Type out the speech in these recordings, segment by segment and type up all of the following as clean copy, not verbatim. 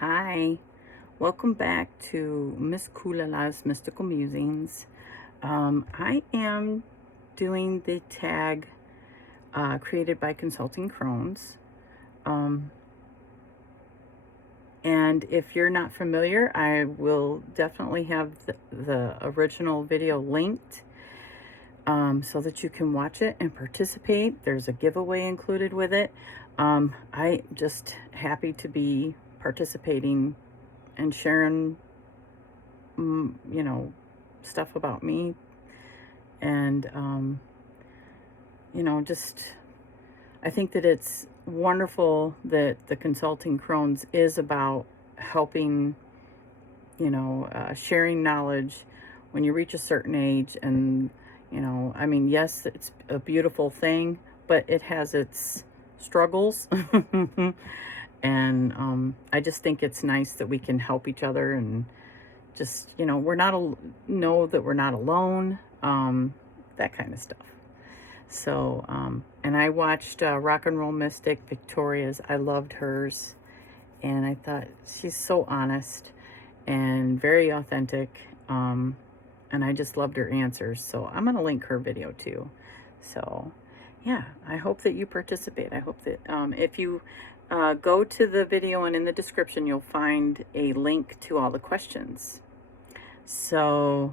Hi, welcome back to Miss Kulala's Mystical Musings. I am doing the tag created by Consulting Crones. Um, and if you're not familiar, I will definitely have the original video linked so that you can watch it and participate. There's a giveaway included with it. I just happy to be participating and sharing, stuff about me. And, just, I think that it's wonderful that the Consulting Crones is about helping, sharing knowledge when you reach a certain age. And, yes, it's a beautiful thing, but it has its struggles. And I just think it's nice that we can help each other and just, we're not, know that we're not alone, that kind of stuff. So, and I watched Rock and Roll Mystic Victoria's. I loved hers. And I thought she's so honest and very authentic. And I just loved her answers. So I'm going to link her video too. So, yeah, I hope that you participate. I hope that if you go to the video and in the description, you'll find a link to all the questions. So,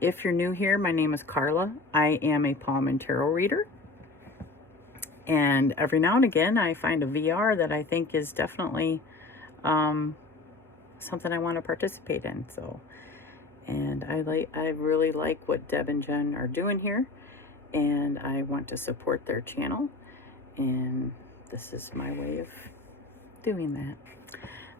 if you're new here, my name is Carla. I am a palm and tarot reader. And every now and again, I find a VR that I think is definitely something I want to participate in. So, and I really like what Deb and Jen are doing here, and I want to support their channel. And this is my way of doing that.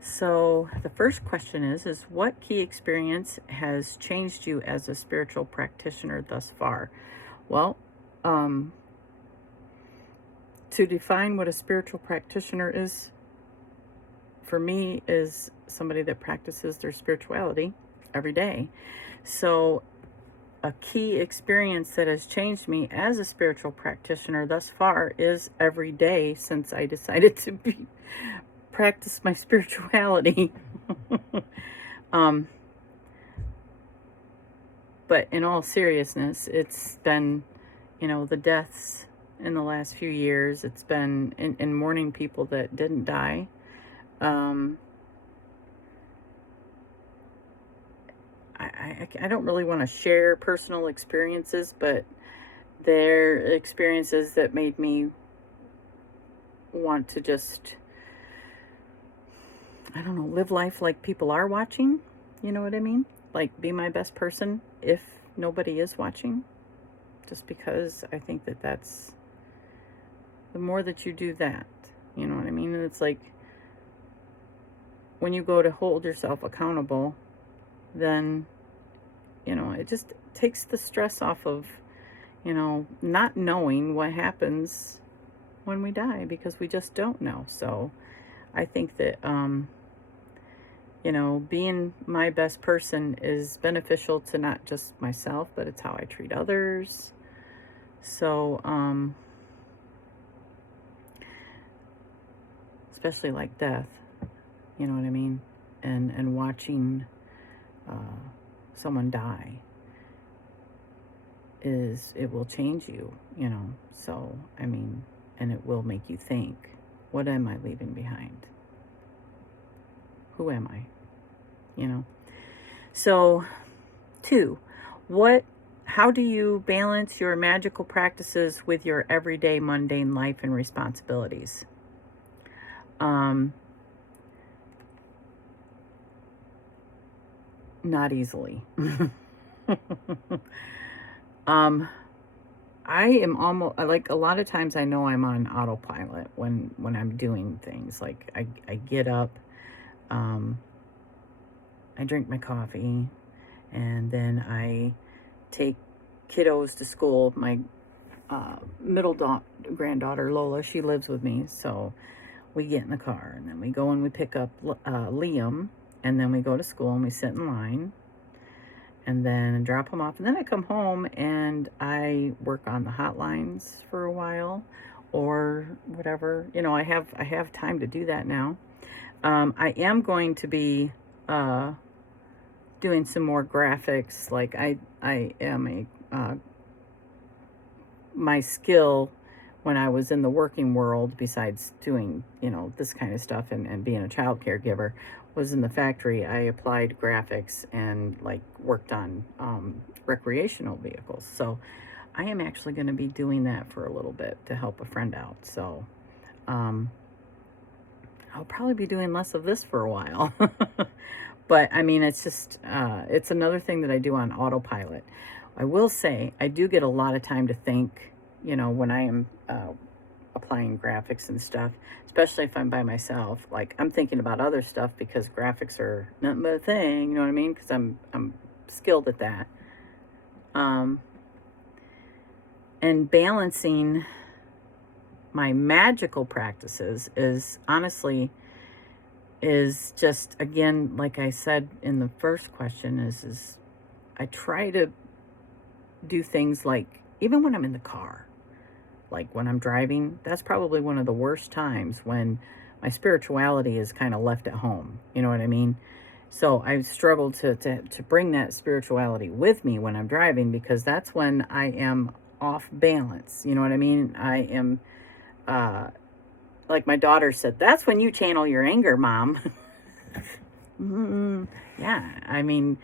So the first question is what key experience has changed you as a spiritual practitioner thus far? Well, to define what a spiritual practitioner is, for me, is somebody that practices their spirituality every day. So a key experience that has changed me as a spiritual practitioner thus far is every day since I decided to practice my spirituality. But in all seriousness, it's been, the deaths in the last few years. It's been in mourning people that didn't die. I don't really want to share personal experiences, but they're experiences that made me want to just, I don't know, live life like people are watching. You know what I mean? Like, be my best person if nobody is watching. Just because I think that that's, the more that you do that, you know what I mean? And it's like, when you go to hold yourself accountable, then, it just takes the stress off of, not knowing what happens when we die, because we just don't know. So I think that, being my best person is beneficial to not just myself, but it's how I treat others. So, especially like death, you know what I mean? And watching someone die it will change you, So, I mean, and it will make you think, what am I leaving behind? Who am I? So, 2, how do you balance your magical practices with your everyday mundane life and responsibilities? Not easily. I am almost, like, a lot of times I know I'm on autopilot when I'm doing things. Like, I get up, I drink my coffee, and then I take kiddos to school. My middle granddaughter, Lola, she lives with me, so we get in the car, and then we go and we pick up Liam, and then we go to school, and we sit in line, and then drop him off. And then I come home, and I work on the hotlines for a while, or whatever. I have time to do that now. I am going to be doing some more graphics. Like I am my skill when I was in the working world, besides doing, this kind of stuff and being a child caregiver, was in the factory. I applied graphics and like worked on recreational vehicles. So I am actually going to be doing that for a little bit to help a friend out. So I'll probably be doing less of this for a while. But I mean, it's just, it's another thing that I do on autopilot. I will say, I do get a lot of time to think, when I am applying graphics and stuff, especially if I'm by myself. Like, I'm thinking about other stuff because graphics are nothing but a thing, you know what I mean? Because I'm skilled at that. And balancing my magical practices is honestly just, again, like I said in the first question, is I try to do things like, even when I'm in the car, like when I'm driving, that's probably one of the worst times when my spirituality is kind of left at home. You know what I mean? So I've struggled to bring that spirituality with me when I'm driving, because that's when I am off balance. You know what I mean? I am, like my daughter said, that's when you channel your anger, Mom. Yeah, I mean,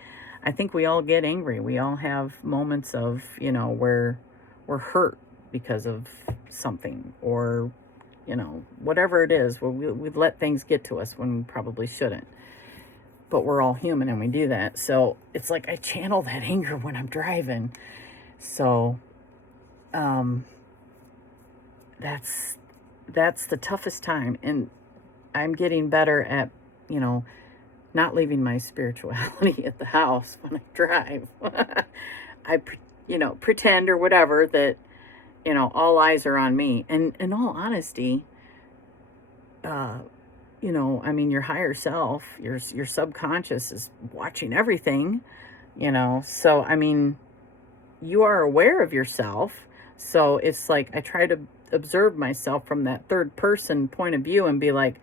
I think we all get angry. We all have moments of, where we're hurt because of something, or, whatever it is, where we let things get to us when we probably shouldn't. But we're all human and we do that. So it's like I channel that anger when I'm driving. So that's the toughest time. And I'm getting better at, not leaving my spirituality at the house when I drive. I, pretend or whatever that, all eyes are on me. And in all honesty, I mean, your higher self, your subconscious is watching everything, So, I mean, you are aware of yourself. So it's like I try to observe myself from that third person point of view and be like,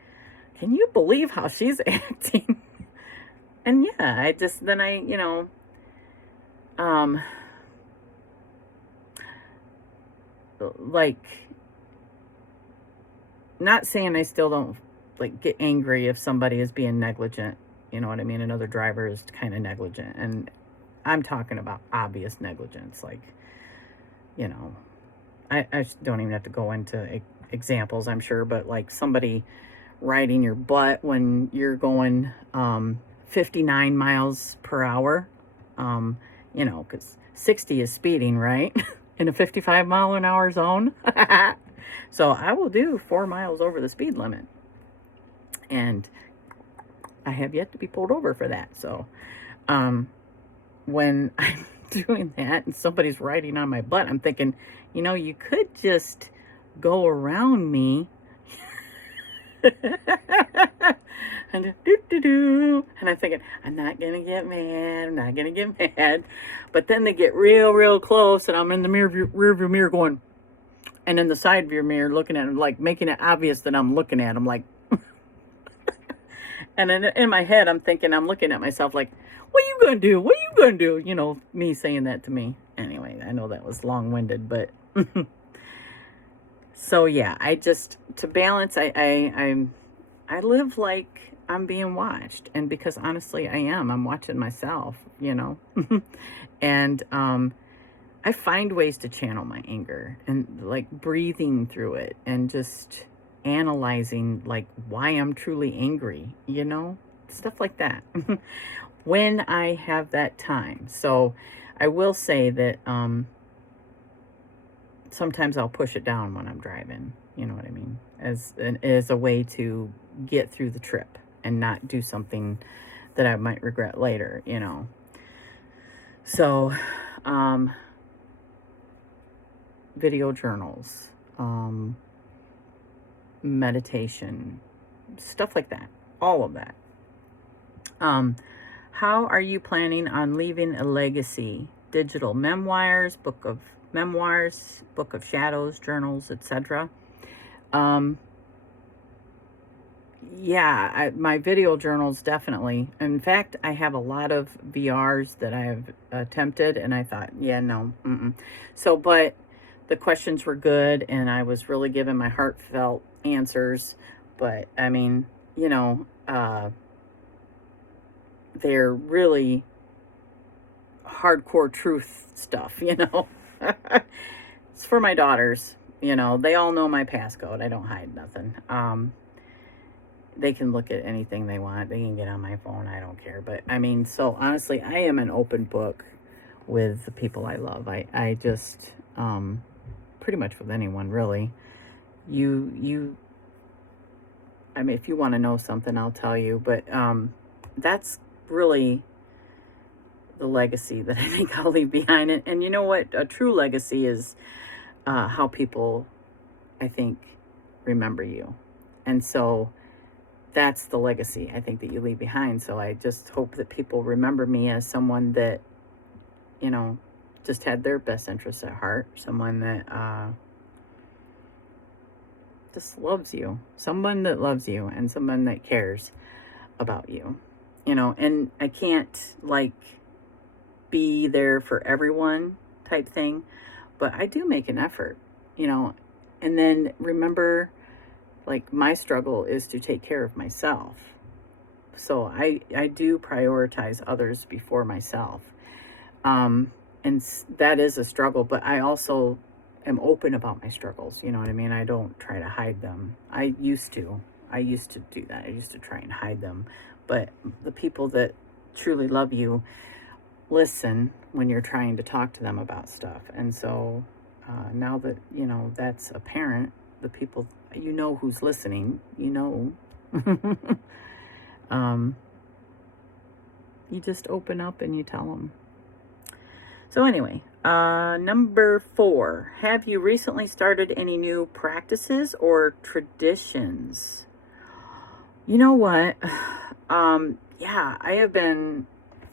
can you believe how she's acting? And yeah, like, not saying I still don't like get angry if somebody is being negligent, you know what I mean? Another driver is kind of negligent, and I'm talking about obvious negligence, like, I don't even have to go into examples, I'm sure, but like somebody riding your butt when you're going 59 miles per hour, because 60 is speeding, right? In a 55 mile an hour zone. So I will do 4 miles over the speed limit. And I have yet to be pulled over for that. So when I'm doing that and somebody's riding on my butt, I'm thinking, you could just go around me. And I'm thinking, I'm not gonna get mad. But then they get real close, and I'm in the rear view mirror going, and in the side view mirror looking at them, like making it obvious that I'm looking at them, like. And in my head, I'm thinking, I'm looking at myself like, what are you gonna do? What are you gonna do? Me saying that to me. Anyway, I know that was long-winded, but. So yeah, to balance, I live like I'm being watched, and because honestly I'm watching myself, and I find ways to channel my anger, and like breathing through it and just analyzing like why I'm truly angry, stuff like that. When I have that time. So I will say that sometimes I'll push it down when I'm driving, you know what I mean, as a way to get through the trip and not do something that I might regret later, So, video journals, meditation, stuff like that, all of that. How are you planning on leaving a legacy? Digital memoirs, book of shadows, journals, etc. yeah, my video journals definitely. In fact, I have a lot of VRs that I've attempted, and I thought, yeah, no, mm-mm. So, but the questions were good, and I was really giving my heartfelt answers. But I mean, you know, they're really hardcore truth stuff, you know. It's for my daughters, you know. They all know my passcode. I don't hide nothing. They can look at anything they want. They can get on my phone. I don't care. But I mean, so honestly, I am an open book with the people I love. I just, pretty much with anyone really. I mean, if you want to know something, I'll tell you. But that's really the legacy that I think I'll leave behind. And you know what? A true legacy is how people, I think, remember you. And so that's the legacy I think that you leave behind. So I just hope that people remember me as someone that, you know, just had their best interests at heart, someone that just loves you, someone that loves you, and someone that cares about you, you know. And I can't like be there for everyone type thing, but I do make an effort, you know. And then remember, like, my struggle is to take care of myself. So I do prioritize others before myself. And that is a struggle, but I also am open about my struggles. You know what I mean? I don't try to hide them. I used to do that. I used to try and hide them. But the people that truly love you listen when you're trying to talk to them about stuff. And so now that, you know, that's apparent, the people, you know, who's listening, you know, you just open up and you tell them. So anyway, number 4, have you recently started any new practices or traditions? You know what? Yeah, I have been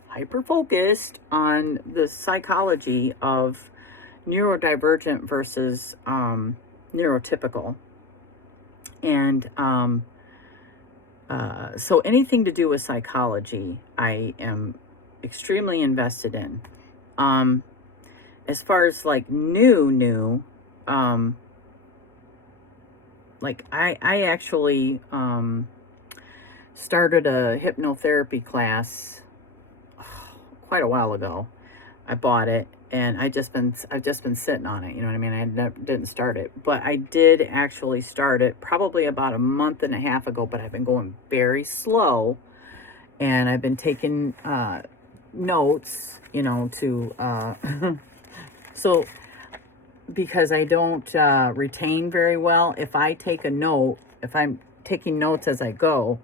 hyper focused on the psychology of neurodivergent versus neurotypical. And so anything to do with psychology, I am extremely invested in. As far as like new, like I actually started a hypnotherapy class quite a while ago. I bought it and I've just been sitting on it. You know what I mean? I didn't start it, but I did actually start it probably about a month and a half ago. But I've been going very slow, and I've been taking notes. You know, to so because I don't retain very well. If I take a note, if I'm taking notes as I go,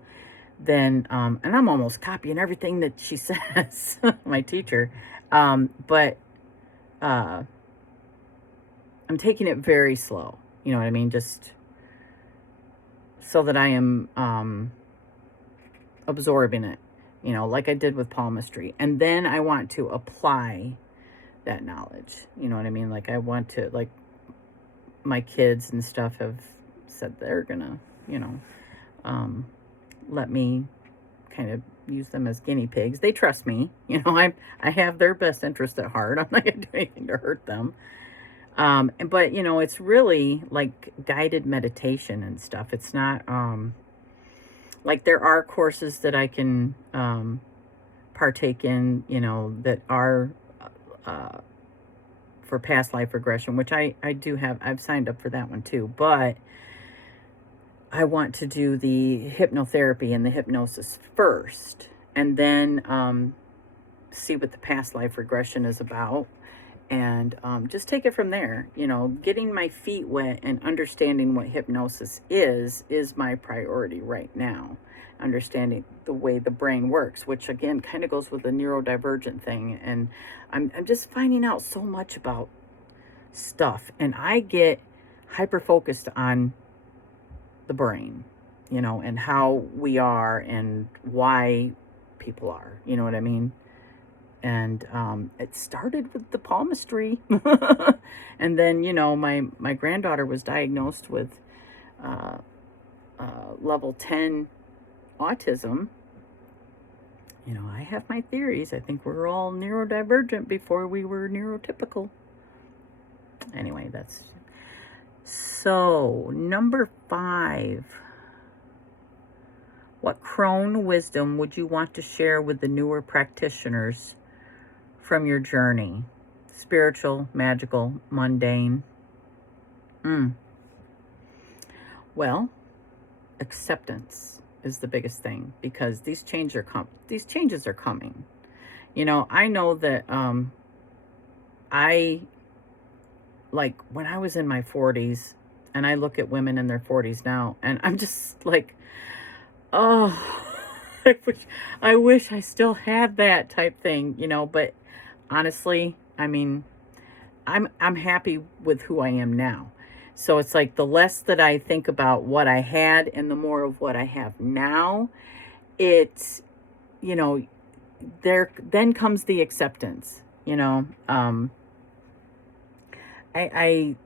then and I'm almost copying everything that she says, my teacher. But I'm taking it very slow. You know what I mean? Just so that I am absorbing it, you know, like I did with palmistry. And then I want to apply that knowledge. You know what I mean? Like I want to, like, my kids and stuff have said they're gonna, you know, let me kind of use them as guinea pigs. They trust me. You know, I have their best interest at heart. I'm not going to do anything to hurt them. But, you know, it's really like guided meditation and stuff. It's not, like there are courses that I can partake in, you know, that are for past life regression, which I do have. I've signed up for that one too. But I want to do the hypnotherapy and the hypnosis first, and then see what the past life regression is about, and just take it from there. You know, getting my feet wet and understanding what hypnosis is my priority right now. Understanding the way the brain works, which again kind of goes with the neurodivergent thing, and I'm just finding out so much about stuff, and I get hyper focused on the brain, you know, and how we are and why people are, you know what I mean? And it started with the palmistry. And then, you know, my granddaughter was diagnosed with level 10 autism, I have my theories. I think we're all neurodivergent before we were neurotypical. Anyway, that's so. Number 5. What crone wisdom would you want to share with the newer practitioners from your journey? Spiritual, magical, mundane. Well, acceptance is the biggest thing, because these changes are coming. I know that I, like, when I was in my 40s, and I look at women in their 40s now, and I'm just like, oh, I wish I still had that type thing, but honestly, I mean, I'm happy with who I am now. So it's like the less that I think about what I had and the more of what I have now, it's, there then comes the acceptance, I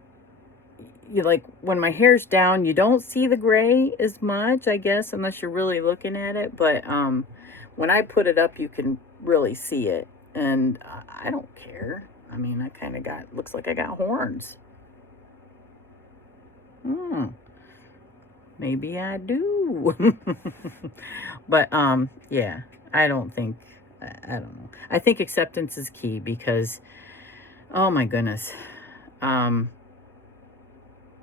like, when my hair's down, you don't see the gray as much, I guess, unless you're really looking at it. But when I put it up, you can really see it. And I don't care. I mean, I kind of looks like I got horns. Maybe I do. But yeah, I don't know. I think acceptance is key, because, oh my goodness,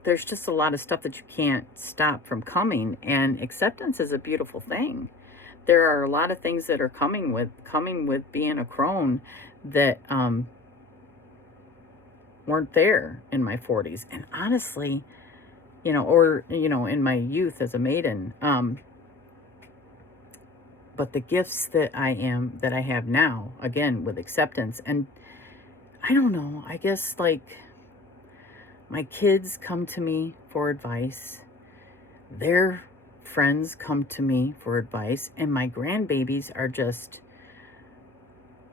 there's just a lot of stuff that you can't stop from coming, and acceptance is a beautiful thing. There are a lot of things that are coming with being a crone that weren't there in my 40s, and honestly, in my youth as a maiden. But the gifts that I have now, again, with acceptance, and I don't know, I guess, like, my kids come to me for advice. Their friends come to me for advice. And my grandbabies are just,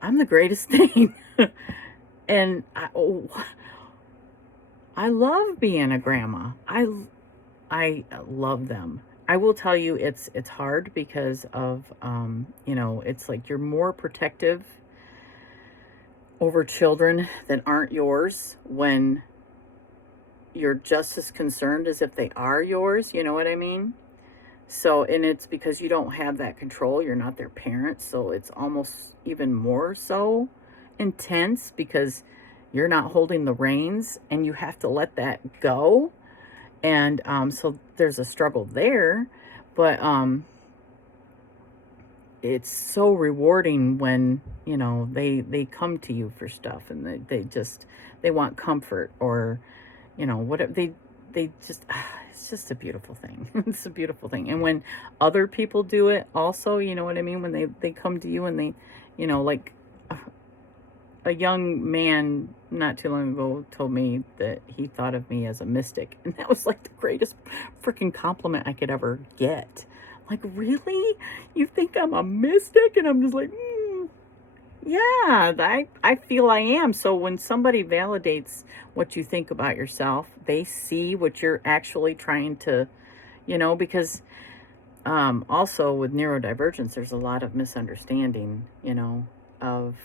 I'm the greatest thing. And I love being a grandma. I love them. I will tell you, it's hard because of, it's like you're more protective over children that aren't yours when you're just as concerned as if they are yours. You know what I mean? So, and it's because you don't have that control. You're not their parent. So it's almost even more so intense, because you're not holding the reins and you have to let that go. And so there's a struggle there. But it's so rewarding when, they come to you for stuff, and they want comfort, or, whatever they just, it's just a beautiful thing. It's a beautiful thing. And when other people do it also, you know what I mean? When they come to you and they, like, a young man not too long ago told me that he thought of me as a mystic. And that was like the greatest freaking compliment I could ever get. Like, really? You think I'm a mystic? And I'm just like, yeah, I feel I am. So when somebody validates what you think about yourself, they see what you're actually trying to, because also with neurodivergence, there's a lot of misunderstanding, of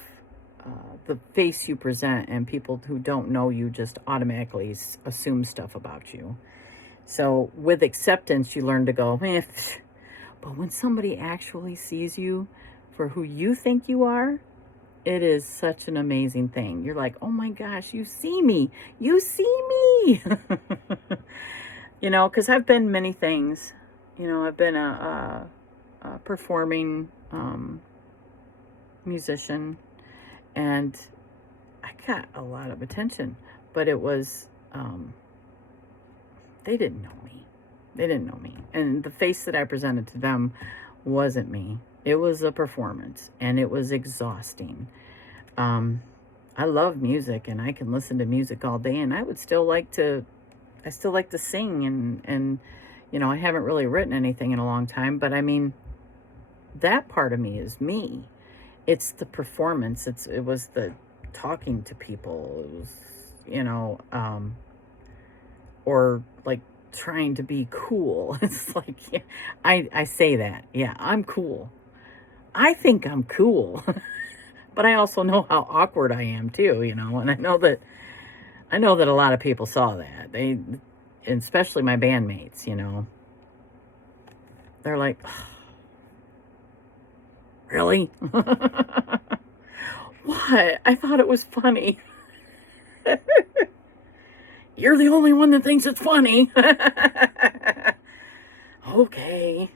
the face you present, and people who don't know you just automatically assume stuff about you. So with acceptance, you learn to go, but when somebody actually sees you for who you think you are, it is such an amazing thing. You're like, oh my gosh, you see me. You see me. Because I've been many things. I've been a performing musician, and I got a lot of attention, but it was, they didn't know me. They didn't know me. And the face that I presented to them wasn't me. It was a performance, and it was exhausting. I love music, and I can listen to music all day, and I still like to sing, and I haven't really written anything in a long time, but I mean, that part of me is me. It's the performance. It was the talking to people. It was, or like trying to be cool. It's like, yeah, I say that. Yeah, I'm cool. I think I'm cool. But I also know how awkward I am too, and I know that a lot of people saw that. And especially my bandmates, They're like, "Really?" What? I thought it was funny. You're the only one that thinks it's funny. Okay,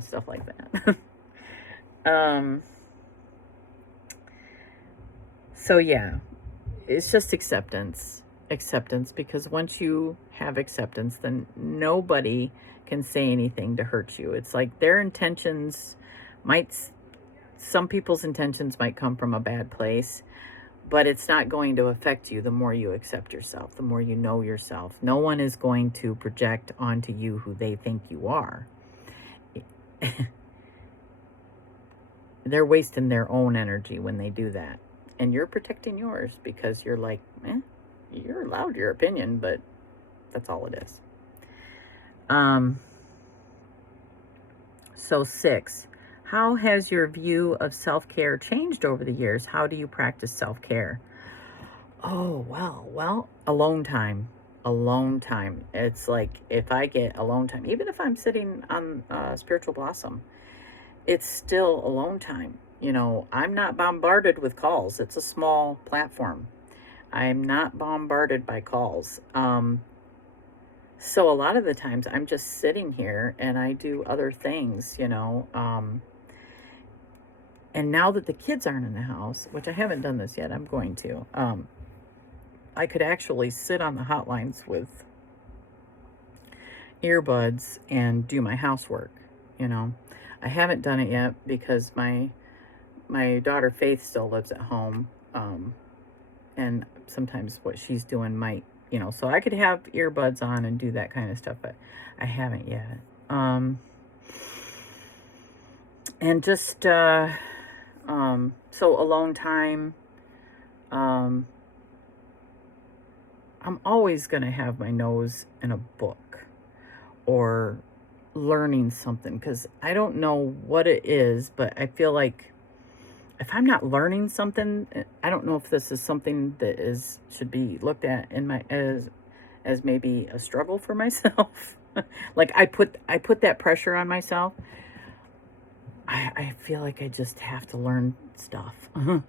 stuff like that. um so yeah, it's just acceptance, because once you have acceptance, then nobody can say anything to hurt you. It's like their intentions might some people's intentions might come from a bad place, but it's not going to affect you. The more you accept yourself, the more you know yourself, no one is going to project onto you who they think you are. They're wasting their own energy when they do that, and you're protecting yours because you're like, you're allowed your opinion, but that's all it is. So 6, how has your view of self-care changed over the years? How do you practice self-care? Oh, well, alone time. Alone time. It's like if I get alone time, even if I'm sitting on Spiritual Blossom, it's still alone time. I'm not bombarded with calls. It's a small platform. I'm not bombarded by calls. So a lot of the times I'm just sitting here and I do other things, and now that the kids aren't in the house, which I haven't done this yet, I'm going to, I could actually sit on the hotlines with earbuds and do my housework, I haven't done it yet because my daughter Faith still lives at home, and sometimes what she's doing might, so I could have earbuds on and do that kind of stuff, but I haven't yet. And just so alone time. I'm always going to have my nose in a book or learning something, because I don't know what it is, but I feel like if I'm not learning something, I don't know if this is something that should be looked at in my as maybe a struggle for myself. Like I put that pressure on myself. I feel like I just have to learn stuff. I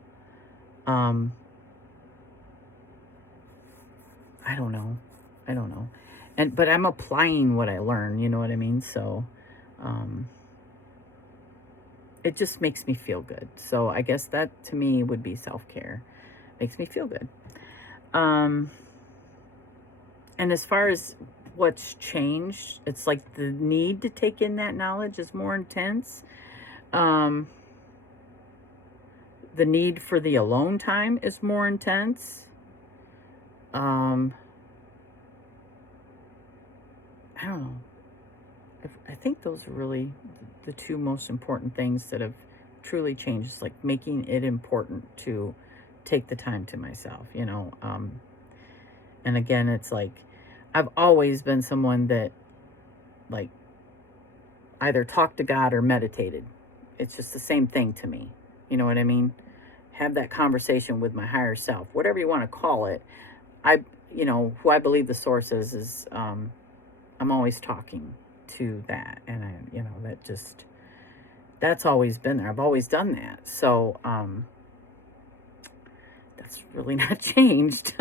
don't know. But I'm applying what I learn, you know what I mean? So, it just makes me feel good. So I guess that to me would be self-care. Makes me feel good. And as far as what's changed, it's like the need to take in that knowledge is more intense. The need for the alone time is more intense. I don't know. I think those are really the two most important things that have truly changed. It's like making it important to take the time to myself, and again, it's like I've always been someone that like either talked to God or meditated. It's just the same thing to me. You know what I mean? Have that conversation with my higher self, whatever you want to call it. Who I believe the source is, I'm always talking to that. And that's always been there. I've always done that. So, that's really not changed.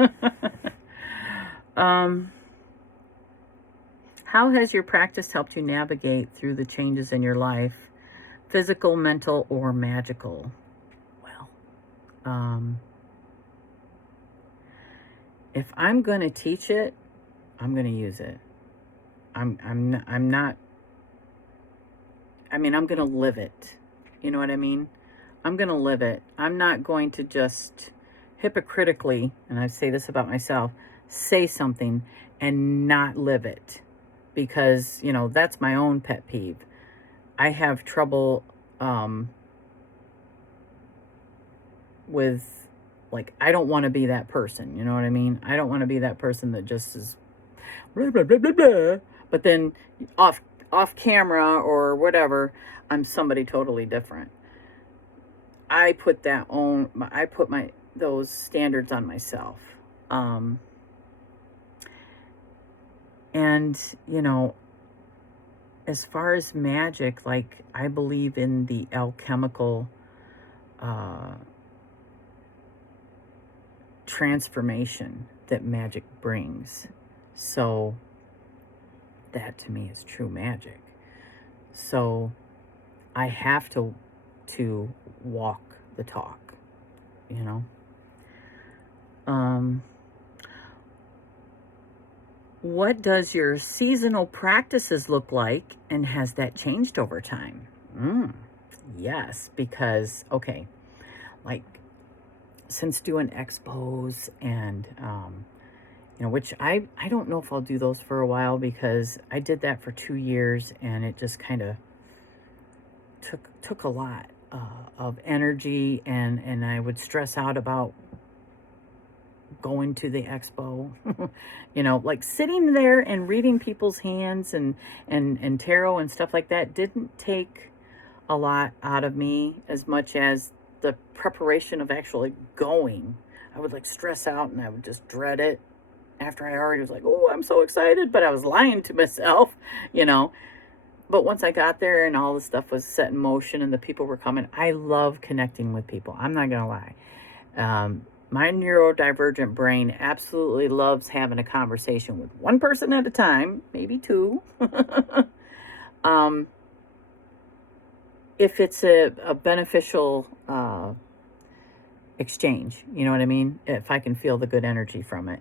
How has your practice helped you navigate through the changes in your life, physical, mental, or magical? Well, if I'm going to teach it, I'm going to use it. I'm going to live it. You know what I mean? I'm going to live it. I'm not going to just hypocritically, and I say this about myself, say something and not live it, because, that's my own pet peeve. I have trouble with, like, I don't want to be that person. You know what I mean? I don't want to be that person that just is blah, blah, blah, blah, blah. But then off camera or whatever, I'm somebody totally different. I put my those standards on myself. Um, and you know, as far as magic, like I believe in the alchemical uh, transformation that magic brings. So that to me is true magic. So I have to walk the talk, you know. Um, what does your seasonal practices look like, and has that changed over time? Yes, because okay, like since doing expos and you know, which I don't know if I'll do those for a while, because I did that for 2 years and it just kind of took a lot of energy, and I would stress out about going to the expo. You know, like sitting there and reading people's hands and tarot and stuff like that didn't take a lot out of me as much as the preparation of actually going. I would like stress out and I would just dread it after I already was like, oh, I'm so excited, but I was lying to myself, you know. But once I got there and all the stuff was set in motion and the people were coming, I love connecting with people. I'm not going to lie. My neurodivergent brain absolutely loves having a conversation with one person at a time, maybe two. um, if it's a beneficial exchange, you know what I mean? If I can feel the good energy from it.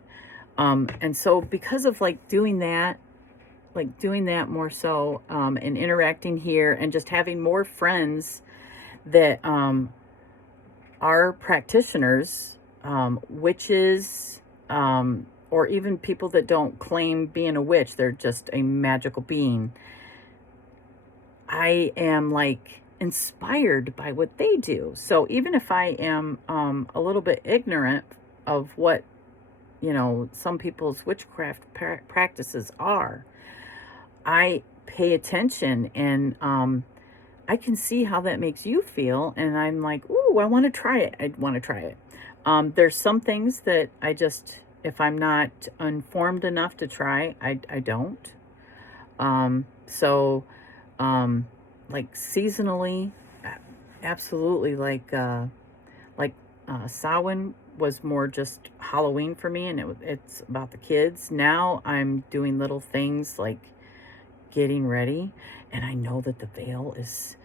And so because of like doing that more so, and interacting here and just having more friends that are practitioners, witches, or even people that don't claim being a witch, they're just a magical being. I am like inspired by what they do. So even if I am a little bit ignorant of what, you know, some people's witchcraft practices are, I pay attention, and I can see how that makes you feel, and I'm like, ooh, I want to try it. I want to try it. There's some things that I just, if I'm not informed enough to try, I don't. So, like seasonally, absolutely, like Samhain was more just Halloween for me, and it's about the kids. Now I'm doing little things like getting ready, and I know that the veil is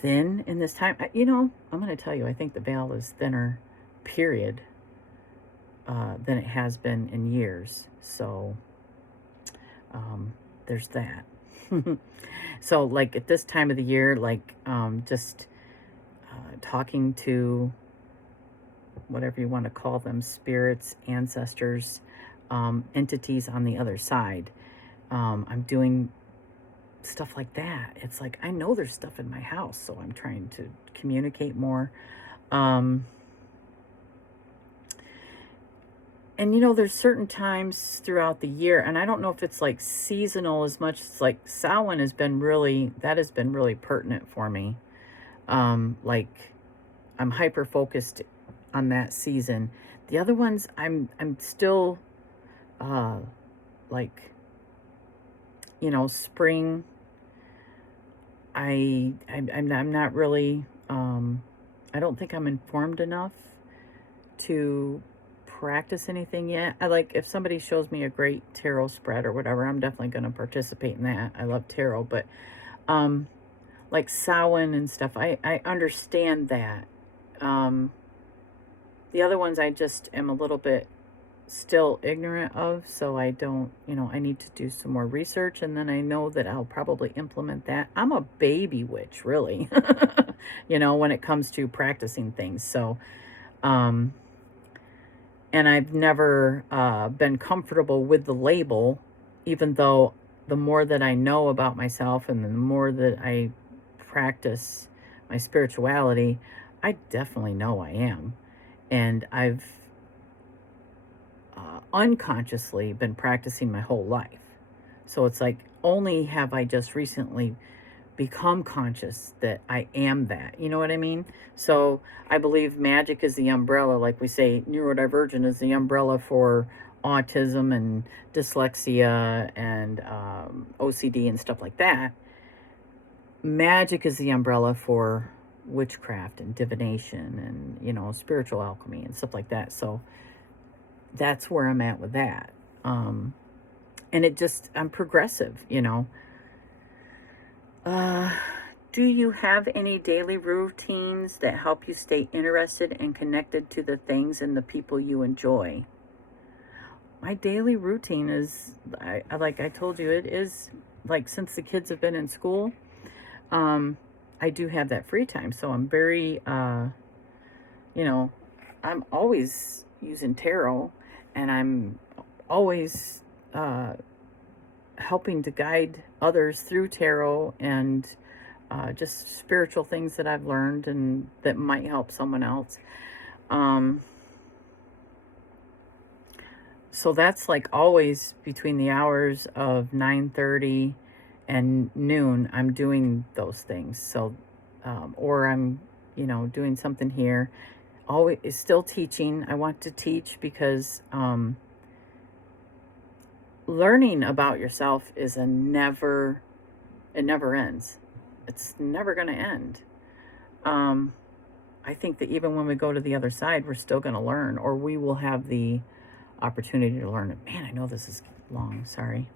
thin in this time. You know, I'm going to tell you, I think the veil is thinner, period, than it has been in years. So there's that. So like at this time of the year, like just talking to whatever you want to call them, spirits, ancestors, entities on the other side. I'm doing stuff like that. It's like, I know there's stuff in my house, so I'm trying to communicate more. And you know, there's certain times throughout the year, and I don't know if it's like seasonal as much as like Samhain has been really pertinent for me. Like I'm hyper focused on that season. The other ones, I'm still, like, you know, spring. I'm not really. I don't think I'm informed enough to practice anything yet. I like, if somebody shows me a great tarot spread or whatever, I'm definitely going to participate in that. I love tarot, but like Samhain and stuff, I understand that. The other ones I just am a little bit still ignorant of, so I don't, you know, I need to do some more research, and then I know that I'll probably implement that. I'm a baby witch, really, you know, when it comes to practicing things. So, and I've never been comfortable with the label, even though the more that I know about myself and the more that I practice my spirituality, I definitely know I am. And I've unconsciously been practicing my whole life. So it's like, only have I just recently become conscious that I am that. You know what I mean? So I believe magic is the umbrella. Like we say, neurodivergent is the umbrella for autism and dyslexia and OCD and stuff like that. Magic is the umbrella for witchcraft and divination and, spiritual alchemy and stuff like that. So that's where I'm at with that. And I'm progressive. Do you have any daily routines that help you stay interested and connected to the things and the people you enjoy? My daily routine is, like I told you, it is like since the kids have been in school, I do have that free time. So I'm very, I'm always using tarot, and I'm always helping to guide others through tarot and just spiritual things that I've learned and that might help someone else. So that's like always between the hours of 9:30 and noon, I'm doing those things. So, or I'm, doing something here. Always still teaching. I want to teach because learning about yourself is it never ends. It's never going to end. I think that even when we go to the other side, we're still going to learn, or we will have the opportunity to learn. Man, I know this is long. Sorry.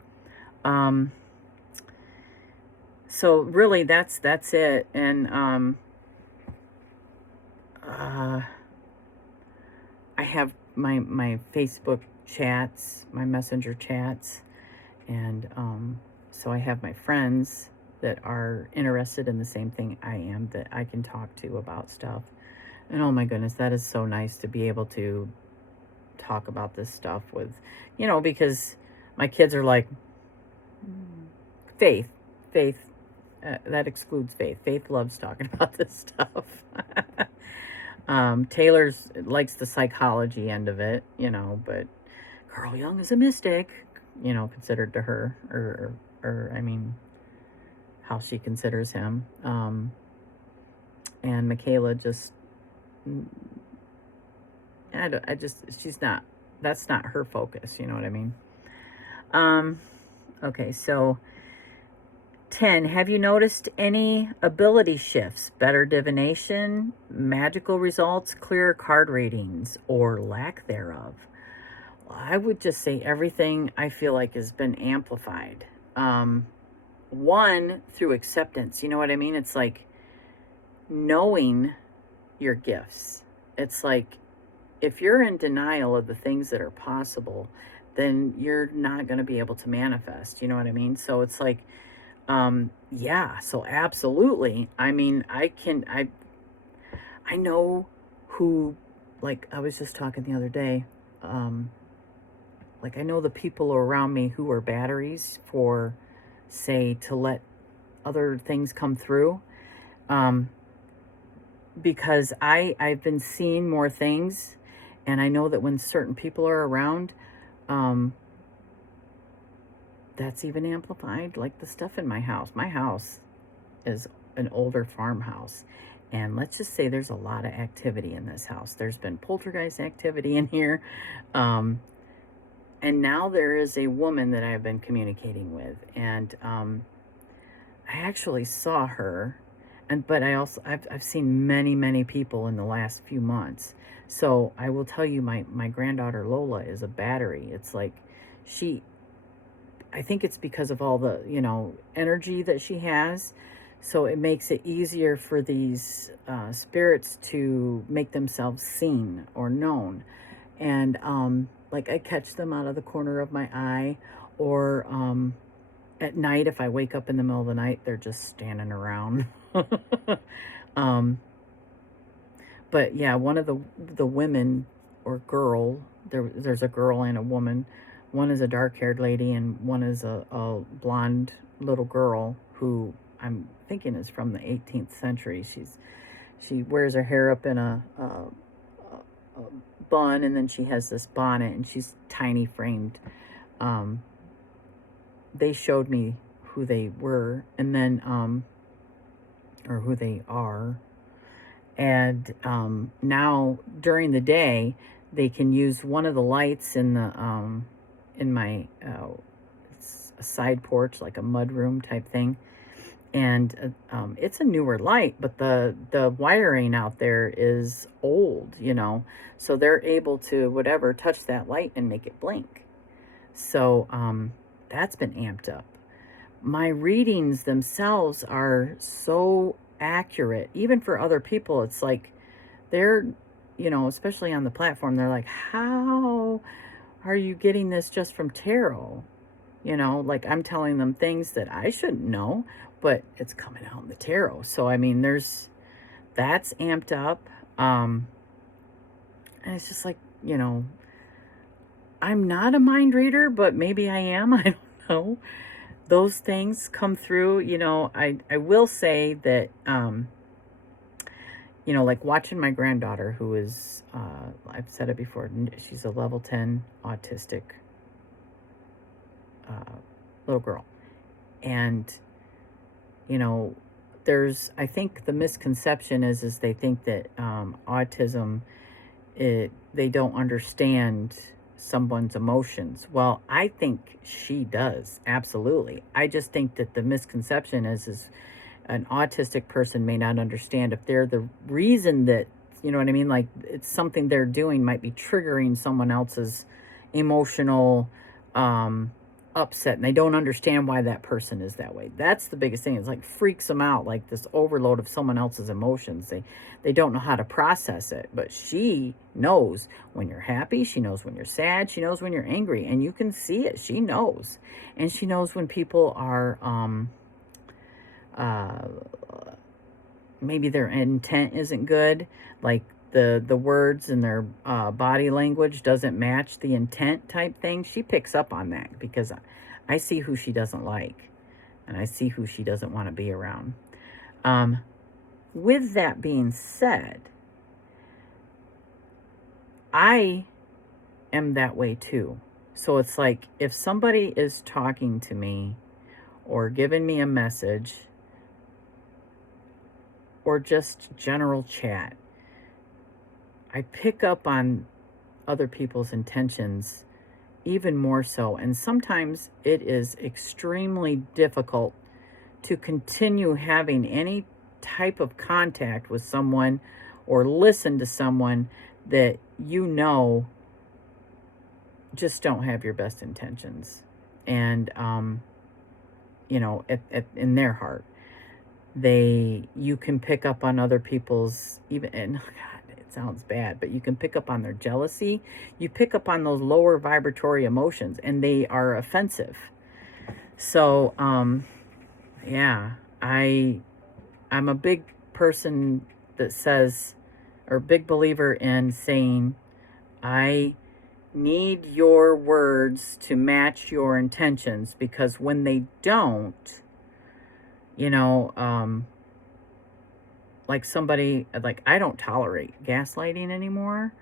So really, that's it. And I have my Facebook chats, my messenger chats, and so I have my friends that are interested in the same thing I am that I can talk to about stuff. And oh my goodness, that is so nice to be able to talk about this stuff with, because my kids are like, Faith, that excludes Faith. Faith loves talking about this stuff. Taylor's likes the psychology end of it, but Carl Jung is a mystic, considered to her, or I mean, how she considers him. And Michaela just, that's not her focus, you know what I mean? Okay, so 10, have you noticed any ability shifts, better divination, magical results, clearer card readings, or lack thereof? Well, I would just say everything I feel like has been amplified. One, through acceptance. You know what I mean? It's like knowing your gifts. It's like if you're in denial of the things that are possible, then you're not going to be able to manifest. You know what I mean? So it's like, yeah, so absolutely. I mean, I know who, like I was just talking the other day, like I know the people around me who are batteries for, say, to let other things come through, because I've been seeing more things, and I know that when certain people are around, that's even amplified, like the stuff in my house. My house is an older farmhouse, and let's just say there's a lot of activity in this house. There's been poltergeist activity in here, and now there is a woman that I've been communicating with, and I actually saw her, but I've seen many people in the last few months. So I will tell you, my granddaughter Lola is a battery. It's like I think it's because of all the, energy that she has. So it makes it easier for these spirits to make themselves seen or known. And like I catch them out of the corner of my eye, or at night, if I wake up in the middle of the night, they're just standing around. But yeah, one of the women or girl, there's a girl and a woman. One is a dark-haired lady, and one is a blonde little girl who I'm thinking is from the 18th century. She wears her hair up in a bun, and then she has this bonnet, and she's tiny framed. they showed me who they were, and then, or who they are. And now during the day, they can use one of the lights in my it's a side porch, like a mud room type thing. And it's a newer light, but the wiring out there is old, so they're able to whatever touch that light and make it blink. So that's been amped up. My readings themselves are so accurate, even for other people. It's like they're, especially on the platform, they're like, how are you getting this just from tarot? Like I'm telling them things that I shouldn't know, but it's coming out in the tarot. So, I mean, that's amped up. And it's just like, I'm not a mind reader, but maybe I am. I don't know. Those things come through. I will say that, like watching my granddaughter, who is, I've said it before, she's a level 10 autistic little girl. And, I think the misconception is they think that autism, they don't understand someone's emotions. Well, I think she does, absolutely. I just think that the misconception is an autistic person may not understand if they're the reason that, you know what I mean? Like it's something they're doing might be triggering someone else's emotional upset, and they don't understand why that person is that way. That's the biggest thing. It's like freaks them out, like this overload of someone else's emotions. They don't know how to process it. But she knows when you're happy, she knows when you're sad, she knows when you're angry, and you can see it. She knows. And she knows when people are maybe their intent isn't good, like the words and their body language doesn't match the intent type thing. She picks up on that because I see who she doesn't like, and I see who she doesn't want to be around. With that being said, I am that way too. So it's like if somebody is talking to me or giving me a message or just general chat, I pick up on other people's intentions even more so. And sometimes it is extremely difficult to continue having any type of contact with someone or listen to someone that just don't have your best intentions. And, in their heart, you can pick up on other people's, and God, it sounds bad, but you can pick up on their jealousy. You pick up on those lower vibratory emotions, and they are offensive. So, yeah, I'm a big person that says, or big believer in saying, I need your words to match your intentions, because when they don't, like somebody, like I don't tolerate gaslighting anymore.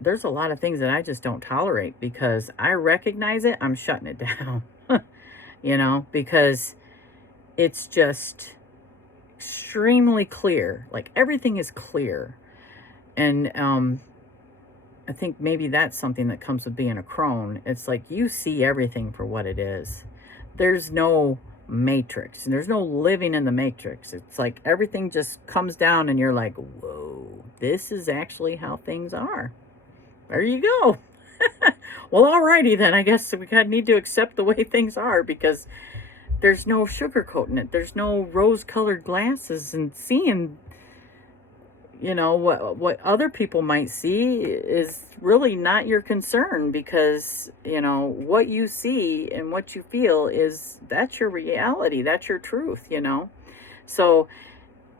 There's a lot of things that I just don't tolerate because I recognize it, I'm shutting it down, because it's just extremely clear. Like everything is clear. And I think maybe that's something that comes with being a crone. It's like you see everything for what it is. There's no matrix, and there's no living in the matrix. It's like everything just comes down and you're like, whoa, this is actually how things are. There you go. Well, alrighty then. I guess we need to accept the way things are, because there's no sugarcoating it. There's no rose-colored glasses and seeing, what other people might see is really not your concern, because, what you see and what you feel that's your reality. That's your truth, So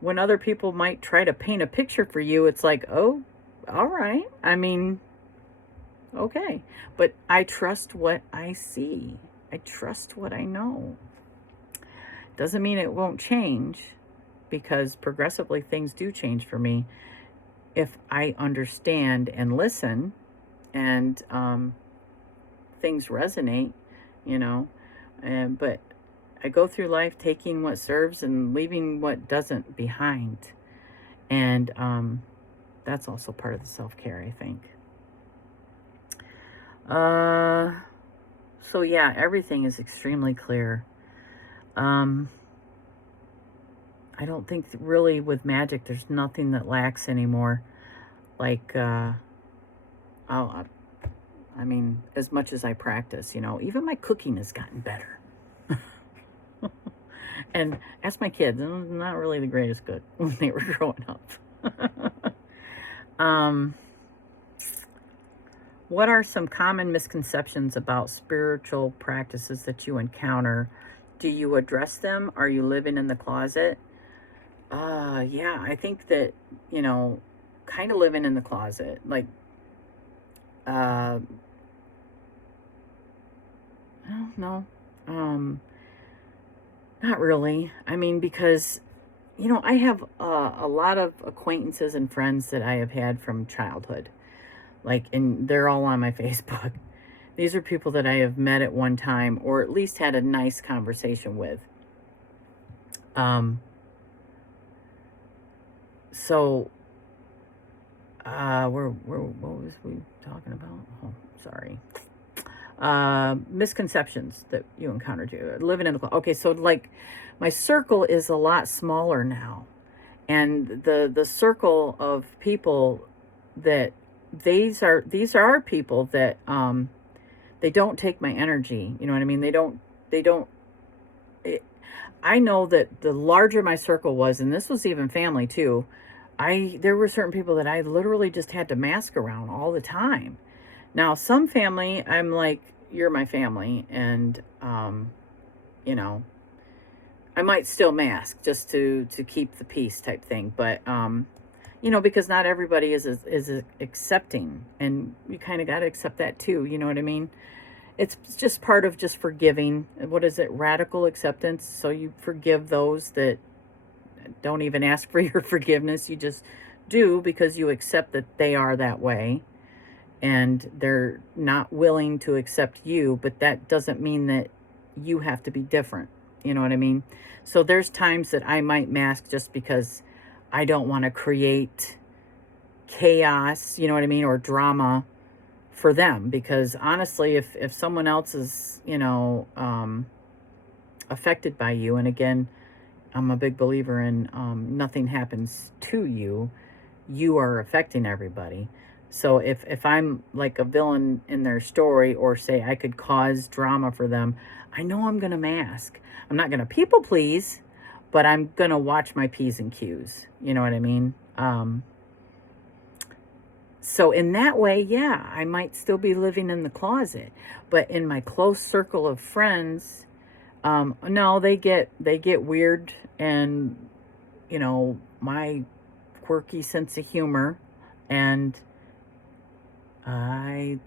when other people might try to paint a picture for you, it's like, oh, all right. I mean, okay. But I trust what I see. I trust what I know. Doesn't mean it won't change, because progressively things do change for me if I understand and listen, and things resonate, But I go through life taking what serves and leaving what doesn't behind. And that's also part of the self-care, I think. So yeah, everything is extremely clear. I don't think really with magic there's nothing that lacks anymore. Like, I mean, as much as I practice, even my cooking has gotten better. And ask my kids, I'm not really the greatest cook when they were growing up. What are some common misconceptions about spiritual practices that you encounter? Do you address them? Are you living in the closet? Yeah, I think that, kind of living in the closet. Like, no, not really. I mean, because, I have a lot of acquaintances and friends that I have had from childhood. Like, and they're all on my Facebook. These are people that I have met at one time or at least had a nice conversation with. So, what was we talking about? Oh, sorry. Misconceptions that you encountered. Living in the, okay, so like my circle is a lot smaller now. And the circle of people that these are people that they don't take my energy, you know what I mean? They don't I know that the larger my circle was, and this was even family too, there were certain people that I literally just had to mask around all the time. Now some family I'm like, you're my family, and you know, I might still mask just to keep the peace type thing, but because not everybody is accepting, and you kind of got to accept that too. You know what I mean? It's just part of just forgiving. What is it? Radical acceptance. So you forgive those that don't even ask for your forgiveness. You just do because you accept that they are that way, and they're not willing to accept you. But that doesn't mean that you have to be different. You know what I mean? So there's times that I might mask just because I don't want to create chaos, you know what I mean, or drama for them. Because honestly, if someone else is, affected by you, and again, I'm a big believer in nothing happens to you, you are affecting everybody. So if I'm like a villain in their story, or say I could cause drama for them, I know I'm going to mask. I'm not going to people please, but I'm going to watch my P's and Q's. You know what I mean? So in that way, yeah, I might still be living in the closet, but in my close circle of friends, no, they get weird, and, my quirky sense of humor, and I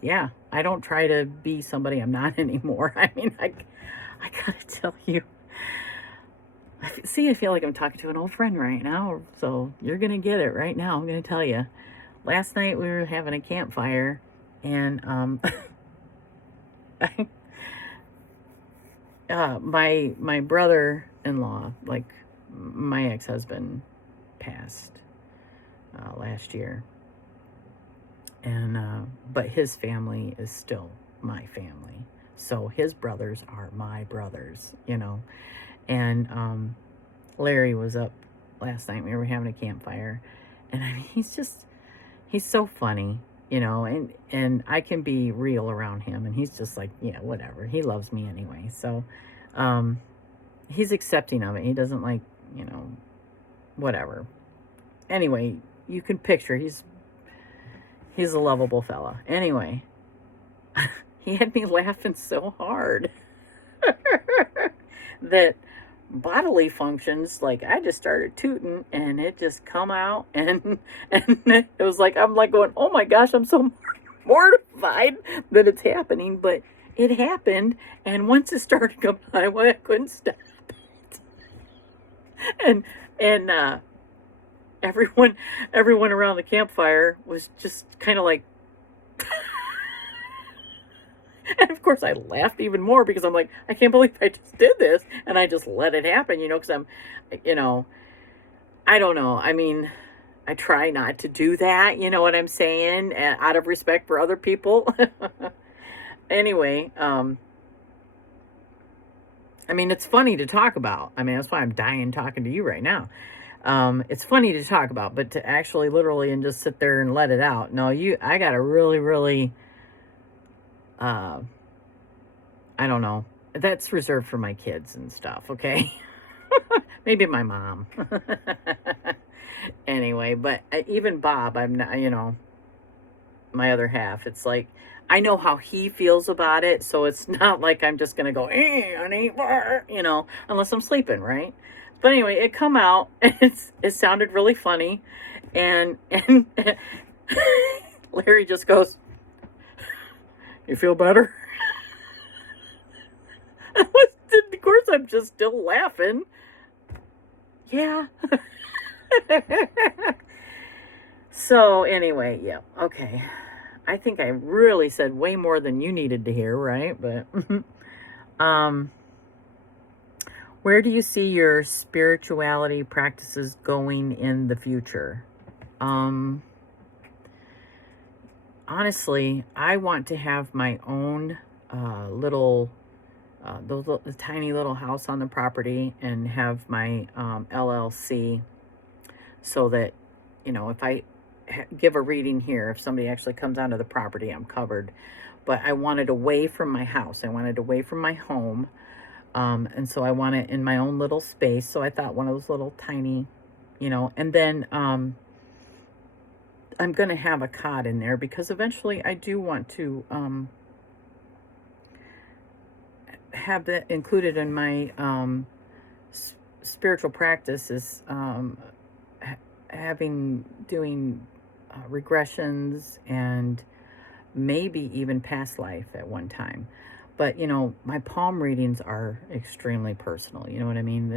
don't try to be somebody I'm not anymore. I mean, I gotta tell you, I feel like I'm talking to an old friend right now, so you're gonna get it right now. I'm gonna tell you. Last night we were having a campfire, and my brother-in-law, like my ex-husband, passed last year, and but his family is still my family. So his brothers are my brothers, And Larry was up last night. We were having a campfire, and I mean, he's so funny, and I can be real around him, and he's just like, yeah, whatever. He loves me anyway. So he's accepting of it. He doesn't like, whatever. Anyway, you can picture he's a lovable fella. Anyway, he had me laughing so hard that bodily functions, like I just started tooting, and it just come out, and it was like, I'm like going, oh my gosh, I'm so mortified that it's happening, but it happened, and once it started coming out, I couldn't stop it. And everyone around the campfire was just kind of like And of course I laughed even more because I'm like, I can't believe I just did this. And I just let it happen, because I'm, you know, I don't know. I mean, I try not to do that, you know what I'm saying? Out of respect for other people. Anyway, I mean, it's funny to talk about. I mean, that's why I'm dying talking to you right now. It's funny to talk about, but to actually literally and just sit there and let it out. No, I got to really, really, uh, I don't know. That's reserved for my kids and stuff. Okay. Maybe my mom. Anyway, but even Bob, I'm not, my other half, it's like, I know how he feels about it. So it's not like I'm just going to go, honey, unless I'm sleeping. Right. But anyway, it come out and it sounded really funny. And Larry just goes, you feel better? Of course, I'm just still laughing. Yeah. So anyway, yeah, okay. I think I really said way more than you needed to hear, right? But where do you see your spirituality practices going in the future? Honestly, I want to have my own little the tiny little house on the property and have my LLC, so that, if I give a reading here, if somebody actually comes onto the property, I'm covered. But I want it away from my house. I want it away from my home. And so I want it in my own little space. So I thought one of those little tiny, and then I'm going to have a cot in there because eventually I do want to have that included in my spiritual practices, doing regressions and maybe even past life at one time. But my palm readings are extremely personal. You know what I mean?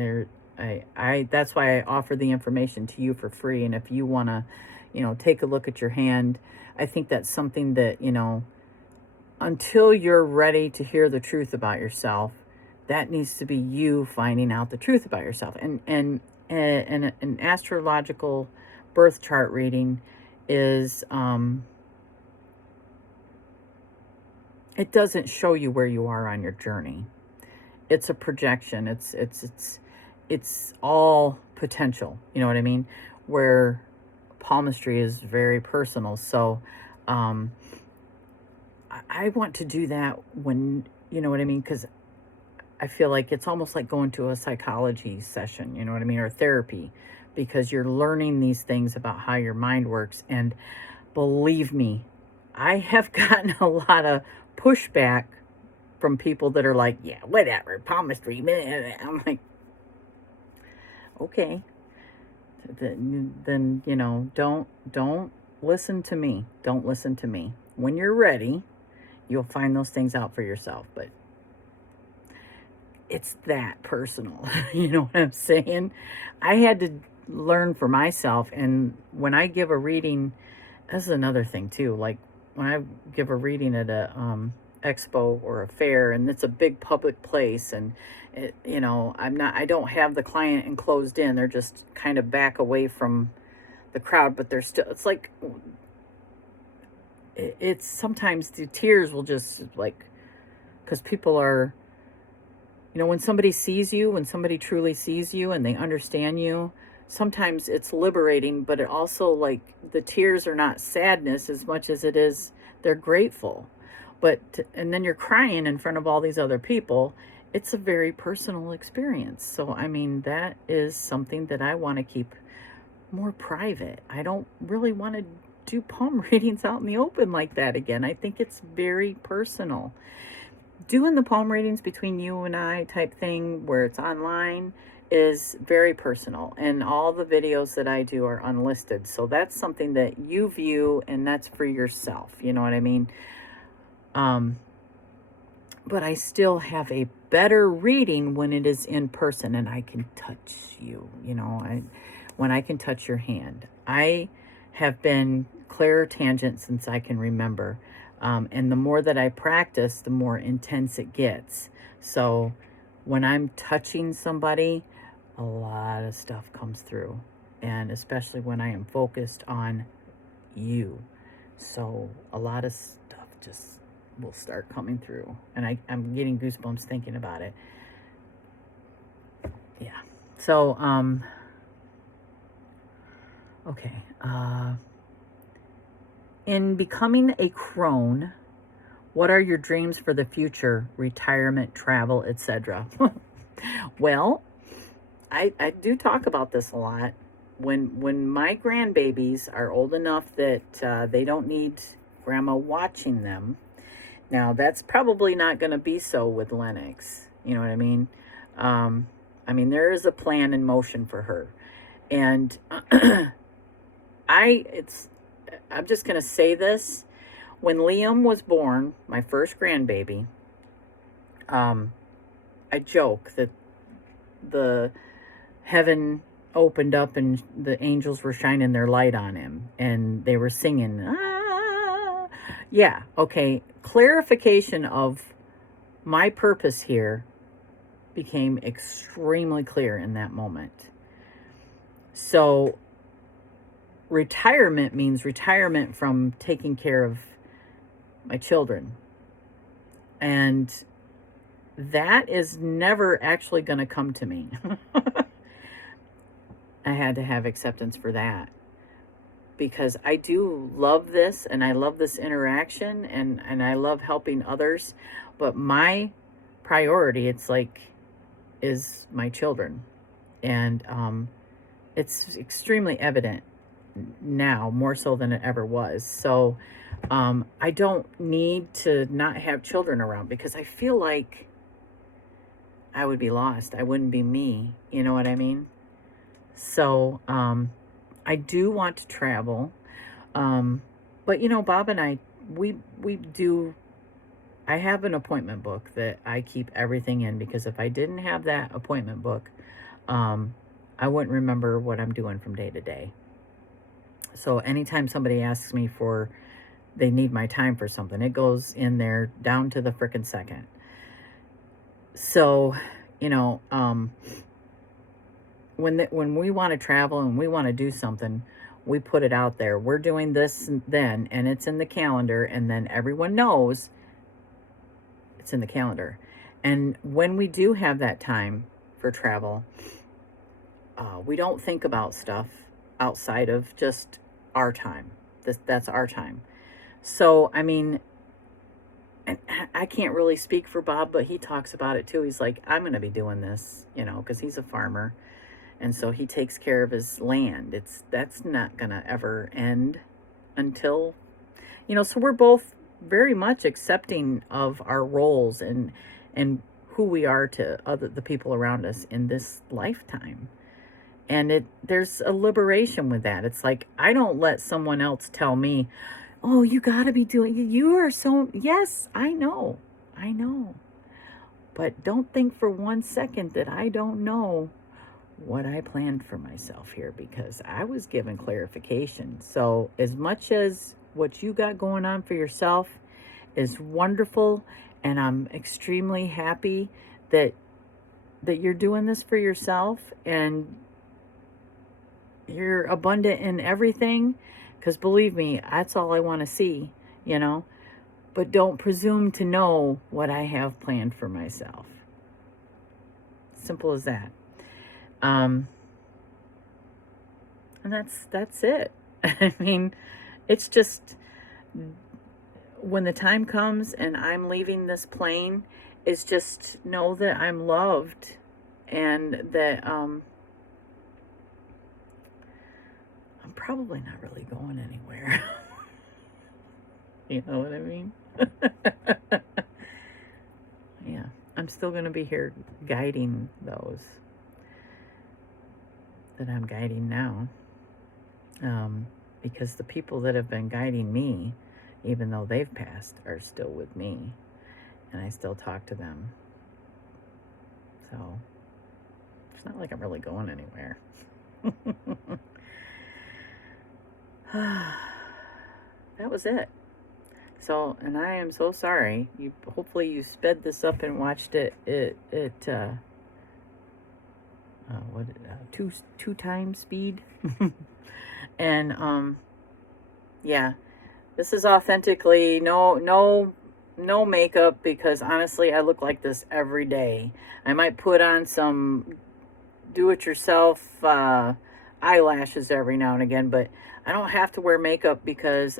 That's why I offer the information to you for free. And if you want to, take a look at your hand, I think that's something that, until you're ready to hear the truth about yourself, that needs to be you finding out the truth about yourself. And an astrological birth chart reading is, it doesn't show you where you are on your journey. It's a projection. It's all potential. You know what I mean? Where palmistry is very personal. So, I want to do that when, you know what I mean? Because I feel like it's almost like going to a psychology session, you know what I mean? Or therapy, because you're learning these things about how your mind works. And believe me, I have gotten a lot of pushback from people that are like, yeah, whatever, palmistry. I'm like, okay, then don't listen to me. Don't listen to me. When you're ready, you'll find those things out for yourself. But it's that personal. You know what I'm saying? I had to learn for myself. And when I give a reading, this is another thing too. Like when I give a reading at a expo or a fair, and it's a big public place, and I don't have the client enclosed in. They're just kind of back away from the crowd, but they're still, it's like, it's sometimes the tears will just like, because people are, when somebody sees you, when somebody truly sees you and they understand you, sometimes it's liberating, but it also, like, the tears are not sadness as much as it is they're grateful. And then you're crying in front of all these other people. It's a very personal experience. So, I mean, that is something that I want to keep more private. I don't really want to do palm readings out in the open like that again. I think it's very personal. Doing the palm readings between you and I type thing where it's online is very personal, and all the videos that I do are unlisted. So that's something that you view, and that's for yourself. You know what I mean? But I still have a better reading when it is in person and I can touch you, when I can touch your hand. I have been clairtangent since I can remember. And the more that I practice, the more intense it gets. So when I'm touching somebody, a lot of stuff comes through. And especially when I am focused on you. So a lot of stuff just will start coming through. And I'm getting goosebumps thinking about it. Yeah. So, okay. In becoming a crone, what are your dreams for the future? Retirement, travel, etc. Well, I do talk about this a lot. When my grandbabies are old enough that they don't need grandma watching them. Now, that's probably not going to be so with Lennox. You know what I mean? I mean, there is a plan in motion for her. And I'm just going to say this. When Liam was born, my first grandbaby, I joke that the heaven opened up and the angels were shining their light on him and they were singing. Ah. Yeah, okay. Clarification of my purpose here became extremely clear in that moment. So retirement means retirement from taking care of my children. And that is never actually going to come to me. I had to have acceptance for that because I do love this and I love this interaction and I love helping others. But my priority, is my children. And it's extremely evident now, more so than it ever was. So I don't need to not have children around because I feel like I would be lost. I wouldn't be me. You know what I mean? So I do want to travel. But, Bob and I, we do, I have an appointment book that I keep everything in because if I didn't have that appointment book, I wouldn't remember what I'm doing from day to day. So anytime somebody asks me they need my time for something, it goes in there down to the frickin' second. So, when we want to travel and we want to do something, we put it out there. We're doing this then, and it's in the calendar, and then everyone knows it's in the calendar. And when we do have that time for travel, we don't think about stuff outside of just our time. That's our time. So, I mean, and I can't really speak for Bob, but he talks about it too. He's like, I'm going to be doing this, because he's a farmer. And so he takes care of his land. That's not going to ever end until, so we're both very much accepting of our roles and who we are to the people around us in this lifetime. And there's a liberation with that. It's like, I don't let someone else tell me, oh, you got to be doing, you are so, yes, I know. But don't think for 1 second that I don't know what I planned for myself here because I was given clarification. So as much as what you got going on for yourself is wonderful, and I'm extremely happy that you're doing this for yourself and you're abundant in everything, because believe me, that's all I want to see, but don't presume to know what I have planned for myself. Simple as that. And that's it. I mean, it's just when the time comes and I'm leaving this plane, is just know that I'm loved and that I'm probably not really going anywhere. You know what I mean? Yeah, I'm still going to be here guiding those that I'm guiding now. Because the people that have been guiding me, even though they've passed, are still with me. And I still talk to them. So it's not like I'm really going anywhere. That was it. So, and I am so sorry. You hopefully you sped this up and watched it. Two times speed. And yeah, this is authentically no makeup, because honestly I look like this every day. I might put on some do-it-yourself eyelashes every now and again, but I don't have to wear makeup because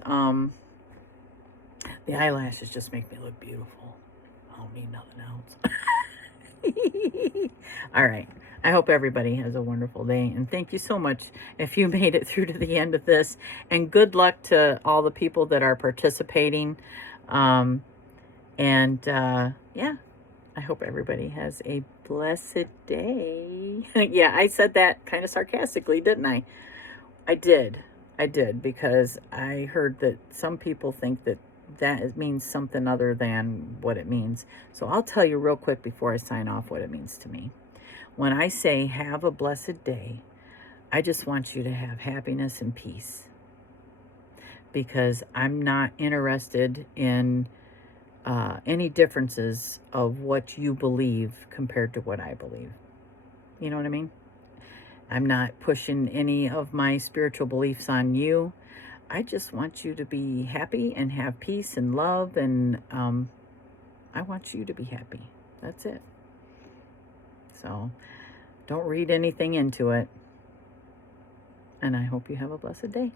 the eyelashes just make me look beautiful. I don't need nothing else. All right. I hope everybody has a wonderful day. And thank you so much if you made it through to the end of this. And good luck to all the people that are participating. Yeah, I hope everybody has a blessed day. Yeah, I said that kind of sarcastically, didn't I? I did. I did, because I heard that some people think that means something other than what it means. So I'll tell you real quick before I sign off what it means to me. When I say have a blessed day, I just want you to have happiness and peace, because I'm not interested in any differences of what you believe compared to what I believe. You know what I mean? I'm not pushing any of my spiritual beliefs on you. I just want you to be happy and have peace and love, and I want you to be happy. That's it. So don't read anything into it. And I hope you have a blessed day.